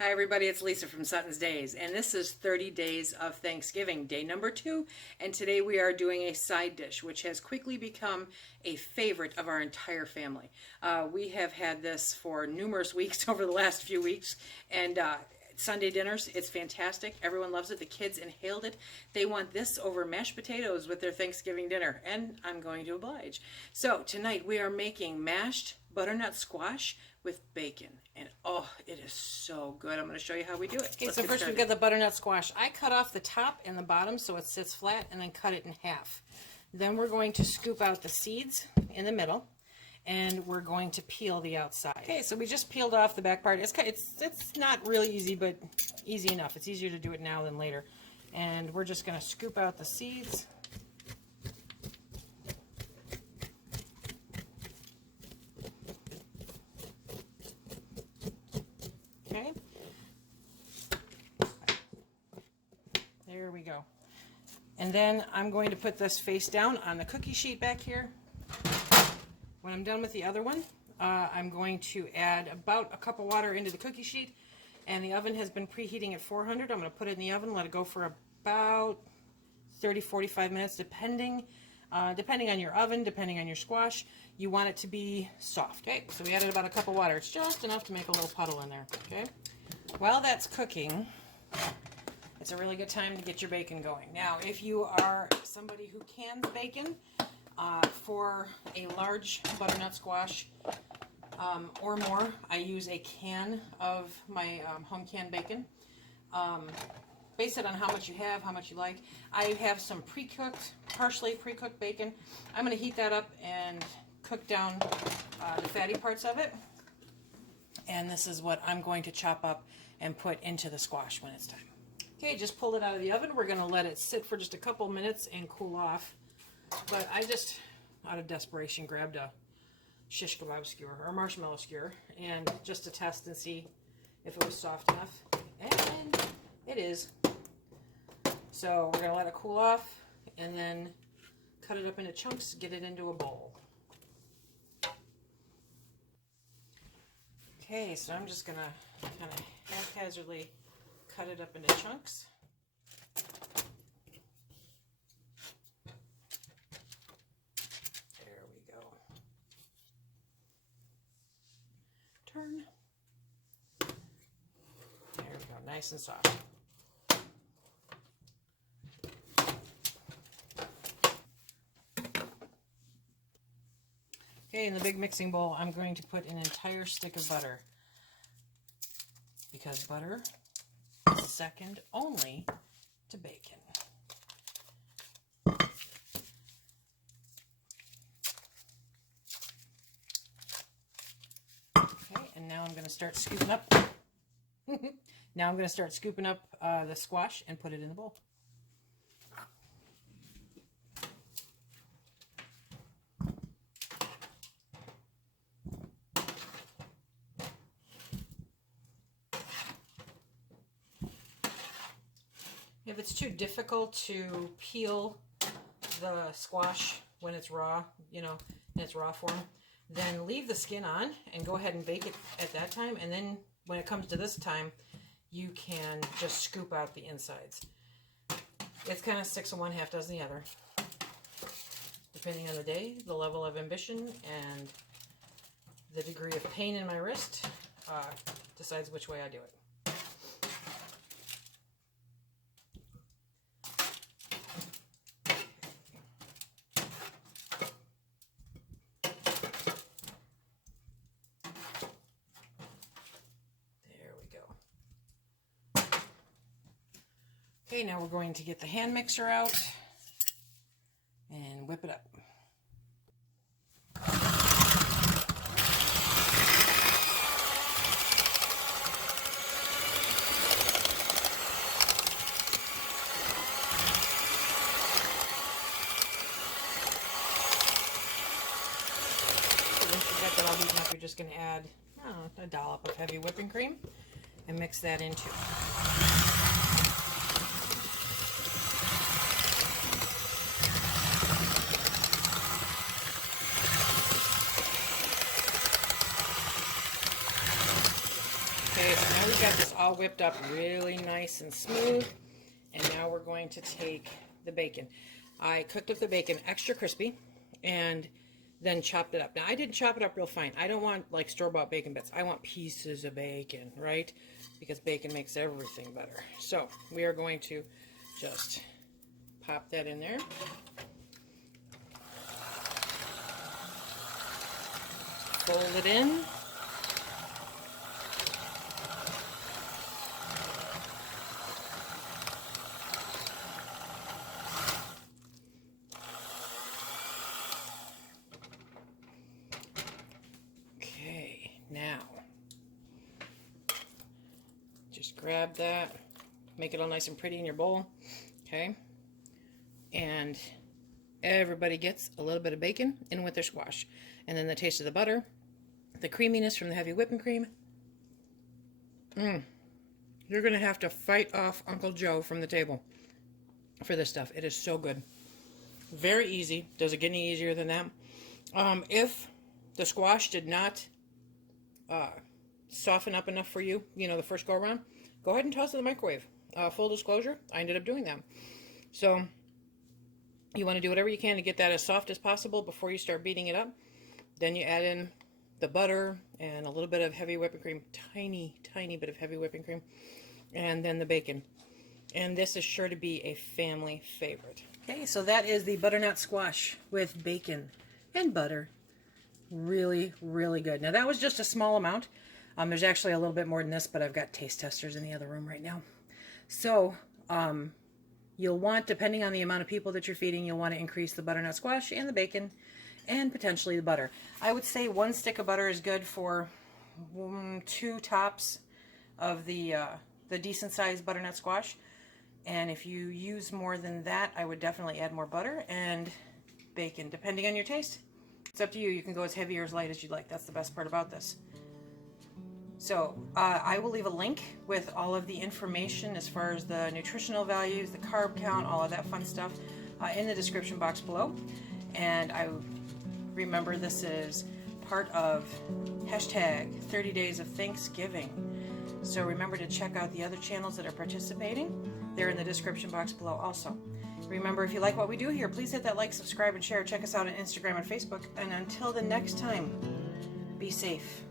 Hi everybody, it's Lisa from SuttonsDaze, and this is 30 Days of Thanksgiving, day number 2, and today we are doing a side dish, which has quickly become a favorite of our entire family. We have had this for numerous weeks over the last few weeks, and Sunday dinners, it's fantastic. Everyone loves it. The kids inhaled it. They want this over mashed potatoes with their Thanksgiving dinner, and I'm going to oblige. So tonight we are making mashed butternut squash with bacon, and oh, it is so good. I'm going to show you how we do it. Okay, so first we've got the butternut squash. I cut off the top and the bottom so it sits flat, and then cut it in half. Then we're going to scoop out the seeds in the middle, and we're going to peel the outside. Okay, so we just peeled off the back part. It's not really easy, but easy enough. It's easier to do it now than later. And we're just going to scoop out the seeds. Okay. There we go. And then I'm going to put this face down on the cookie sheet back here. When I'm done with the other one, I'm going to add about a cup of water into the cookie sheet, and the oven has been preheating at 400. I'm going to put it in the oven, let it go for about 30-45 minutes, depending on your oven, depending on your squash. You want it to be soft. Okay, so we added about a cup of water. It's just enough to make a little puddle in there. Okay, while that's cooking, it's a really good time to get your bacon going. Now, if you are somebody who cans bacon, for a large butternut squash or more, I use a can of my home canned bacon. Base it on how much you have, how much you like. I have some pre-cooked, partially pre-cooked bacon. I'm going to heat that up and cook down the fatty parts of it. And this is what I'm going to chop up and put into the squash when it's time. Okay, just pulled it out of the oven. We're going to let it sit for just a couple minutes and cool off. But I just, out of desperation, grabbed a shish kebab skewer or marshmallow skewer, and just to test and see if it was soft enough. And it is. So we're going to let it cool off and then cut it up into chunks, get it into a bowl. Okay, so I'm just going to kind of haphazardly cut it up into chunks. Turn. There we go, nice and soft. Okay, in the big mixing bowl, I'm going to put an entire stick of butter, because butter is second only to bacon. And now I'm going to start scooping up. Now I'm going to start scooping up the squash and put it in the bowl. If it's too difficult to peel the squash when it's raw, in its raw form, then leave the skin on and go ahead and bake it at that time. And then when it comes to this time, you can just scoop out the insides. It's kind of 6 of one, half dozen the other. Depending on the day, the level of ambition, and the degree of pain in my wrist decides which way I do it. Okay, now we're going to get the hand mixer out and whip it up. Once you've got that all beaten up, you're just going to add a dollop of heavy whipping cream and mix that into it. Okay, so now we've got this all whipped up really nice and smooth. And now we're going to take the bacon. I cooked up the bacon extra crispy and then chopped it up. Now, I didn't chop it up real fine. I don't want like store-bought bacon bits. I want pieces of bacon, right? Because bacon makes everything better. So we are going to just pop that in there. Fold it in. Okay, now just grab that, make it all nice and pretty in your bowl, okay? And everybody gets a little bit of bacon in with their squash. And then the taste of the butter, the creaminess from the heavy whipping cream. You're going to have to fight off Uncle Joe from the table for this stuff. It is so good. Very easy. Does it get any easier than that? If the squash did not soften up enough for you, the first go around, go ahead and toss it in the microwave. Full disclosure, I ended up doing that. So you want to do whatever you can to get that as soft as possible before you start beating it up. Then you add in the butter and a little bit of heavy whipping cream, tiny bit of heavy whipping cream, and then the bacon. And this is sure to be a family favorite. Okay, so that is the butternut squash with bacon and butter. Really, really good. Now that was just a small amount. There's actually a little bit more than this, but I've got taste testers in the other room right now. So you'll want, depending on the amount of people that you're feeding, you'll want to increase the butternut squash and the bacon and potentially the butter. I would say 1 stick of butter is good for 2 tops of the decent sized butternut squash. And if you use more than that, I would definitely add more butter and bacon, depending on your taste. It's up to you. You can go as heavy or as light as you'd like. That's the best part about this. So I will leave a link with all of the information as far as the nutritional values, the carb count, all of that fun stuff in the description box below. And I remember this is part of hashtag 30 Days of Thanksgiving. So remember to check out the other channels that are participating. They're in the description box below also. Remember, if you like what we do here, please hit that like, subscribe, and share. Check us out on Instagram and Facebook. And until the next time, be safe.